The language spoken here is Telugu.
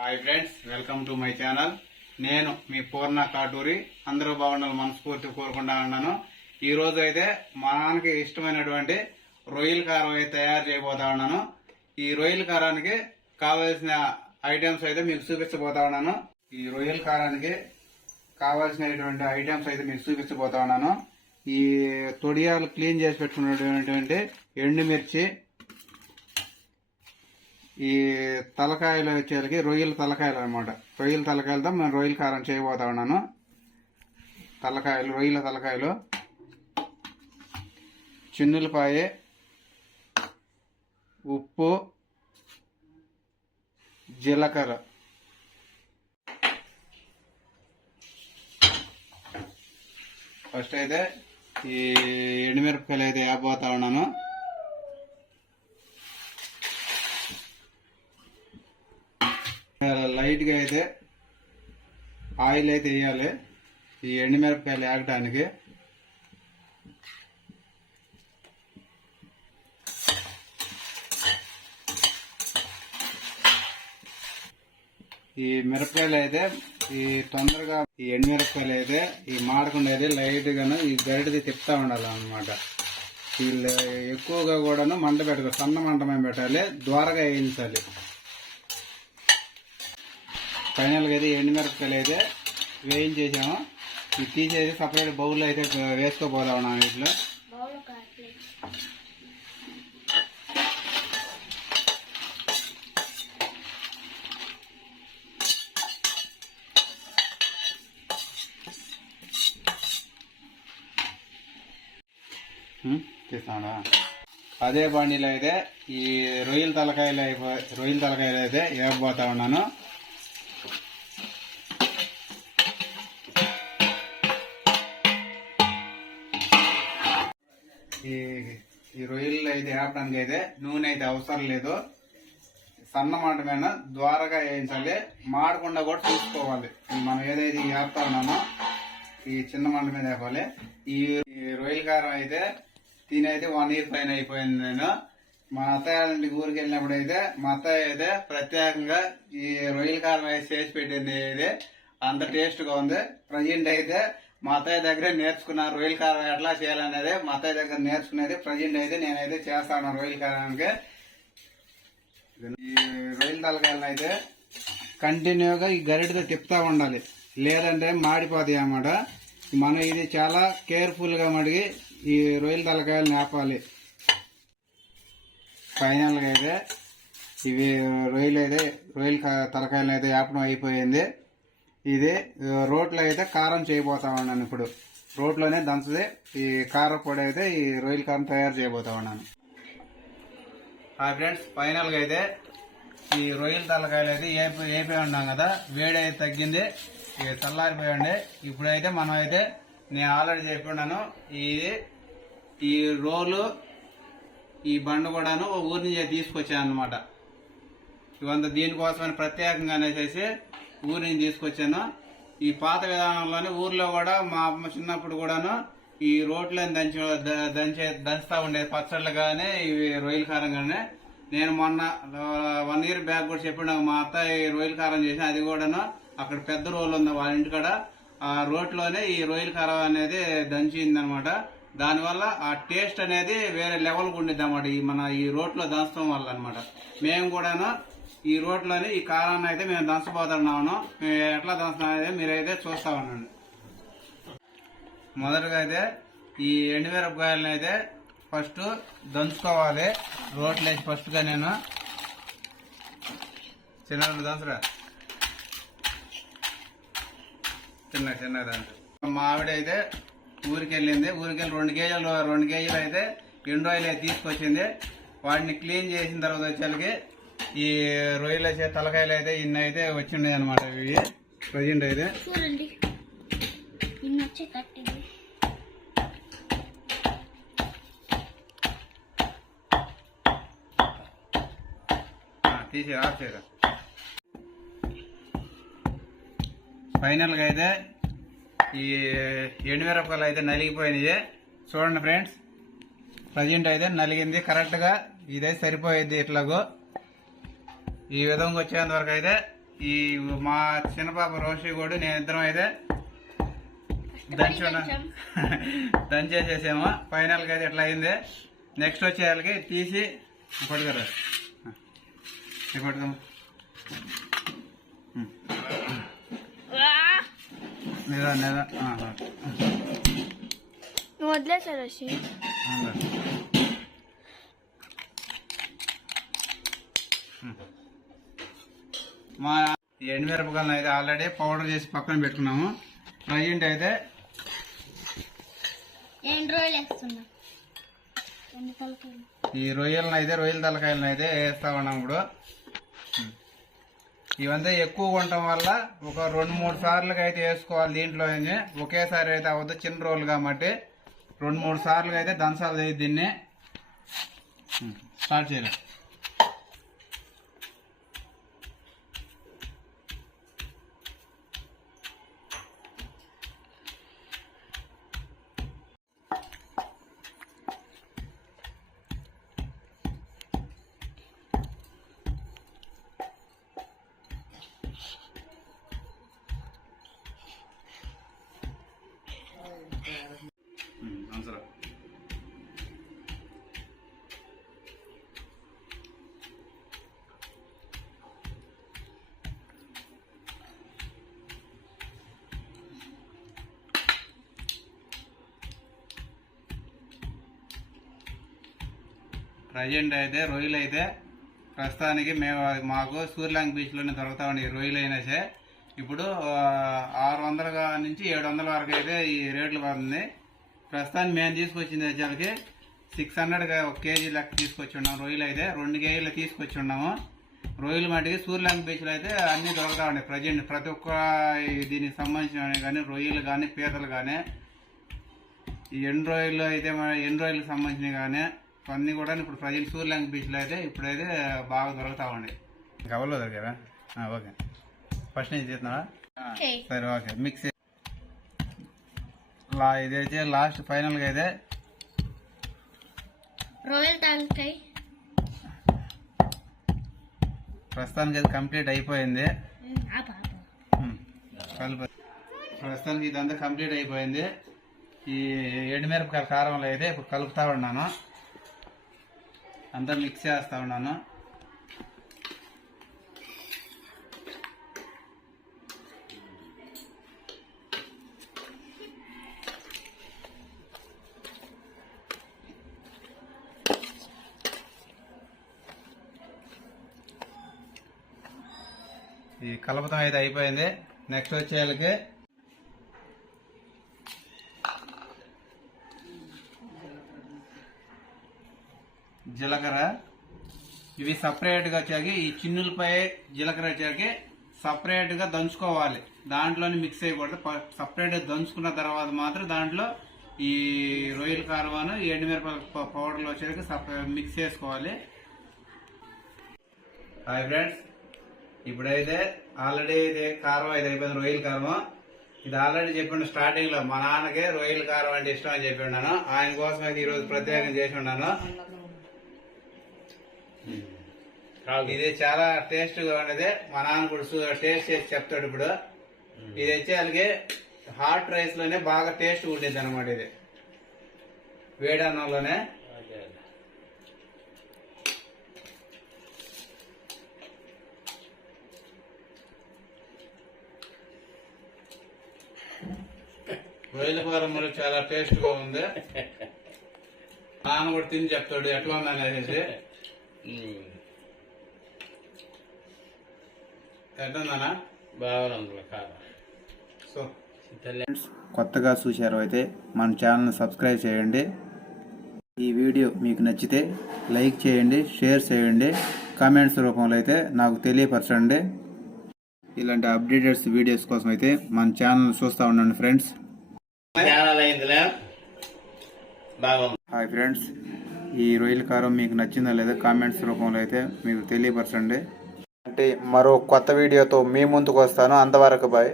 Hi friends welcome to my channel నేను మీ పూర్ణ కాటూరి. అందరూ బాగుండాలి మనస్ఫూర్తి కోరుకుంటా ఉన్నాను ఈ రోజు అయితే మా నాన్నకి ఇష్టమైనటువంటి రొయ్యల కారం అయితే తయారు చేయబోతా ఉన్నాను. ఈ రొయ్యల కారానికి కావలసిన ఐటమ్స్ అయితే మీకు చూపించబోతా ఉన్నాను. ఈ రొయ్యల కారానికి కావాల్సినటువంటి ఐటమ్స్ అయితే మీకు చూపించబోతా ఉన్నాను. ఈ తొడియాలు క్లీన్ చేసి పెట్టుకున్నటువంటి ఎండుమిర్చి ఈ తలకాయలు వచ్చేసరికి రొయ్యల తలకాయలు అనమాట రొయ్యల తలకాయలతో మేము రొయ్యల కారం చేయబోతా ఉన్నాను. తలకాయలు రొయ్యల తలకాయలు. చిన్నులపాయ ఉప్పు జీలకర్ర. ఫస్ట్ అయితే ఈ ఎండుమిరపకాయలు అయితే వేయబోతా ఉన్నాను. లైట్ అయితే ఆయిల్ అయితే వేయాలి. ఈ ఎండుమిరపకాయలు వేగటానికి ఈ మిరపకాయలు అయితే ఈ తొందరగా ఈ ఎండుమిరపకాయలు అయితే ఈ మాడకుండా అయితే లైట్గాను ఈ గరిటది తిప్పుతూ ఉండాలి అనమాట వీళ్ళు ఎక్కువగా కూడాను మంట పెట్టాలి సన్న మంట పెట్టాలి. ద్వారగా వేయించాలి. ఫైనల్గా అయితే ఎండుమిరపకాయలు అయితే వేయించేసాము ఇది తీసేసి సపరేట్ బౌల్లో అయితే వేసుకోపోతా ఉన్నాను వీటిలో. తీస్తాడా అదే బండిలో అయితే ఈ రొయ్యల తలకాయలు అయిపో రొయ్యల తలకాయలు అయితే వేయబోతా ఉన్నాను. ఈ ఈ రొయ్యలు అయితే వేపడానికి అయితే నూనె అయితే అవసరం లేదు. సన్న మంట ద్వారగా వేయించాలి. మాడకుండా కూడా చూసుకోవాలి. మనం ఏదైతే వేస్తా ఉన్నామో ఈ చిన్న మంట మీద వేపాలి ఈ రొయ్యల కారం అయితే తినైతే వన్ ఇయర్ పైన అయిపోయింది నేను. మా అత్తయ్య ఊరికి వెళ్ళినప్పుడు అయితే మా అత్తయ్య అయితే ప్రత్యేకంగా ఈ రొయ్యల కారం అయితే చేసి పెట్టింది. అయితే అంత టేస్ట్గా ఉంది. ప్రజెంట్ అయితే మా అత్తయ్య దగ్గర నేర్చుకున్న. రొయ్యల కారం ఎట్లా చేయాలనేది మా అత్తయ్య దగ్గర నేర్చుకునేది. ప్రజెంట్ అయితే నేనైతే చేస్తాను రొయ్యల కారానికి. ఈ రొయ్యల తలకాయలను అయితే కంటిన్యూగా ఈ గరిటతో తిప్పుతూ ఉండాలి. లేదంటే మాడిపోతాయి అన్నమాట. మనం ఇది చాలా కేర్ఫుల్గా మడిగి ఈ రొయ్యల తలకాయలు ఆపాలి. ఫైనల్గా అయితే ఇవి రొయ్యలు అయితే రొయ్యల క- తలకాయలు అయితే వేపడం అయిపోయింది. ఇది రోట్లో అయితే కారం చేయబోతా ఉన్నాను ఇప్పుడు. రోట్లోనే దంచదే ఈ కారం పొడి అయితే ఈ రొయ్యల కారం తయారు చేయబోతా ఉన్నాను హాయ్ ఫ్రెండ్స్ ఫైనల్గా అయితే ఈ రొయ్యల తలకాయలు అయితే ఏపి ఏపి ఉన్నాం కదా వేడి అయితే తగ్గింది ఇక చల్లారిపోయండి ఇప్పుడైతే మనం అయితే నేను ఆల్రెడీ చెప్పిన్నాను ఇది ఈ రోలు ఈ బండ కూడాను ఊరి నుంచి తీసుకొచ్చాను అనమాట ఇవంతా దీనికోసమని ప్రత్యేకంగా అనేసి ఊరి తీసుకొచ్చాను ఈ పాత విధానంలోనే ఊర్లో కూడా మా అమ్మ చిన్నప్పుడు కూడాను ఈ రోట్లను దంచి దంచే దంచుతా ఉండేది పచ్చళ్ళు కానీ ఇవి రొయ్యల కారం కానీ నేను మొన్న వన్ ఇయర్ బ్యాక్ కూడా చెప్పిన మా అత్త ఈ రొయ్యల కారం చేసిన అది కూడాను అక్కడ పెద్ద రోల్ ఉంది వాళ్ళ ఇంటికాడ ఆ రోట్లోనే ఈ రొయ్యల కారం అనేది దంచింది అనమాట దానివల్ల ఆ టేస్ట్ అనేది వేరే లెవెల్కి ఉండిద్ది అనమాట ఈ మన ఈ రోట్లో దంచడం వల్ల అనమాట మేము కూడాను ఈ రోడ్లోనే ఈ కారాన్ని అయితే మేము దంచబోతున్నాము మేము ఎట్లా దంచుతున్నాం అయితే మీరైతే చూస్తా ఉండండి. మొదటగా అయితే ఈ ఎండుమిరపకాయలను అయితే ఫస్ట్ దంచుకోవాలి. రోట్లు వేసి ఫస్ట్గా నేను చిన్న దంచరా? చిన్న చిన్న దంచు. మా ఆవిడ అయితే ఊరికెళ్ళింది. ఊరికెళ్ళి రెండు కేజీలు రెండు కేజీలు అయితే ఎండు ఆయిల్ అయితే తీసుకొచ్చింది. వాటిని క్లీన్ చేసిన తర్వాత వచ్చేసరికి ఈ రొయ్యలు వచ్చే తలకాయలు అయితే ఇన్ని అయితే వచ్చిండే అనమాట ఇవి. ప్రజెంట్ అయితే చూడండి. వచ్చే తీసి ఆఫ్ చేయరా ఫైనల్గా అయితే ఈ ఎండుమిరపకాయలు అయితే నలిగిపోయినాయి. చూడండి ఫ్రెండ్స్. ప్రజెంట్ అయితే నలిగింది. కరెక్ట్గా ఇదే సరిపోయేది ఇట్లాగో ఈ విధంగా వచ్చేంత వరకు అయితే ఈ మా చిన్న పాప రోషి కూడా నేను ఇద్దరం అయితే దంచి. దంచేసేసాము. ఫైనల్గా అయితే ఎట్లా అయింది. నెక్స్ట్ వచ్చే వాళ్ళకి తీసి పట్టుకురా. పట్టుకో. లేదా లేదా? నువ్వు వదిలేసారు మా ఎండుమిరపకాయలను అయితే ఆల్రెడీ పౌడర్ చేసి పక్కన పెట్టుకున్నాము. ప్రజెంట్ అయితే? రోజులు ఈ రొయ్యలను అయితే రొయ్యల తలకాయలను అయితే వేస్తా ఉన్నాం ఇప్పుడు. ఇవంతా ఎక్కువ ఉండటం వల్ల ఒక రెండు మూడు సార్లుగా అయితే వేసుకోవాలి దీంట్లో ఒకేసారి అయితే అవ్వదు చిన్న రోలు కాబట్టి. రెండు మూడు సార్లుగా అయితే దంచాలి దీన్ని. స్టార్ట్ చేయాలి. ప్రజెంట్ అయితే రొయ్యలు అయితే ప్రస్తుతానికి మేము మాకు సూర్యలాంగ్ బీచ్లోనే దొరుకుతా ఉన్నాయి రొయ్యలు అయినా సరే. ఇప్పుడు ఆరు వందల నుంచి ఏడు వందల వరకు అయితే ఈ రేట్లు పడుతుంది. ప్రస్తుతానికి మేము తీసుకొచ్చింది వచ్చేసరికి సిక్స్ హండ్రెడ్ ఒక కేజీ లెక్క తీసుకొచ్చి ఉన్నాం. రొయ్యలు అయితే రెండు కేజీలు తీసుకొచ్చి ఉన్నాము. రొయ్యలు మటుకి సూర్యలాంగ్ బీచ్లో అయితే అన్నీ దొరుకుతా ఉన్నాయి ప్రజెంట్. ప్రతి ఒక్క దీనికి సంబంధించిన కానీ రొయ్యలు కానీ పీతలు కానీ ఈ ఎండు రొయ్యలు అయితే మన ఎండు రొయ్యలకు సంబంధించినవి కానీ అన్నీ కూడా ఇప్పుడు ప్రజెంట్ సూర్యలంక బీచ్లో అయితే ఇప్పుడైతే బాగా దొరుకుతా ఉన్నాయి. గవల్లో దొరికారా ఆ, ఓకే. ఫస్ట్ నుంచి ఓకే. సరే ఓకే. మిక్స్ లా ఇదైతే లాస్ట్ ఫైనల్గా అయితే తలకాయ ప్రస్తుతానికి అయితే కంప్లీట్ అయిపోయింది. కలుపు. ప్రస్తుతానికి ఇదంతా కంప్లీట్ అయిపోయింది. ఈ ఎండుమిరపకాయ కారంలో అయితే ఇప్పుడు కలుపుతా ఉన్నాను. అంతా మిక్స్ చేస్తా ఉన్నాను. ఈ కలపతం అయితే అయిపోయింది. నెక్స్ట్ వచ్చేళ్ళకి జీలకర్ర ఇవి సపరేట్గా వచ్చాకి ఈ చిన్నులపై జీలకర్ర వచ్చాకి సపరేట్గా దంచుకోవాలి. దాంట్లోనే మిక్స్ చేయకూడదు. సపరేట్గా దంచుకున్న తర్వాత మాత్రం దాంట్లో ఈ రొయ్యల కారవాను ఎండుమిరపకాయ పౌడర్లు వచ్చేకి సపరేట్ మిక్స్ చేసుకోవాలి. Hi friends. ఇప్పుడైతే ఆల్రెడీ ఇది కారం అయితే అయిపోయింది రొయ్యల కారం ఇది ఆల్రెడీ చెప్పిండు స్టార్టింగ్లో మా నాన్నకి రొయ్యల కారం అంటే ఇష్టం అని చెప్పి ఉన్నాను. ఆయన కోసం అయితే ఈరోజు ప్రత్యేకం చేసి ఉన్నాను. ఇది చాలా టేస్ట్గా ఉండేది. మా నాన్న కూడా టేస్ట్ చేసి చెప్తాడు ఇప్పుడు. ఇది వచ్చేసరికి హాట్ రైస్లోనే బాగా టేస్ట్ ఉండేది అనమాట ఇది. వేడి అన్నంలోనే. రొయ్యల కారం కూడా చాలా టేస్ట్గా ఉంది. నాన్న కూడా తిని చెప్తాడు ఎట్లా ఉందని బాగుంది సో. కొత్తగా చూశారు అయితే మన ఛానల్ సబ్స్క్రైబ్ చేయండి. ఈ వీడియో మీకు నచ్చితే లైక్ చేయండి షేర్ చేయండి కామెంట్స్ రూపంలో అయితే నాకు తెలియపరచండి. ఇలాంటి అప్డేటెడ్స్ వీడియోస్ కోసం అయితే మన ఛానల్ చూస్తూ ఉండండి ఫ్రెండ్స్. Hi friends. ఈ రొయ్యల కారం మీకు నచ్చిందా లేదా కామెంట్స్ రూపంలో అయితే మీకు తెలియపరచండి. అంటే మరో కొత్త వీడియోతో మీ ముందుకు వస్తాను. అంతవరకు బాయ్.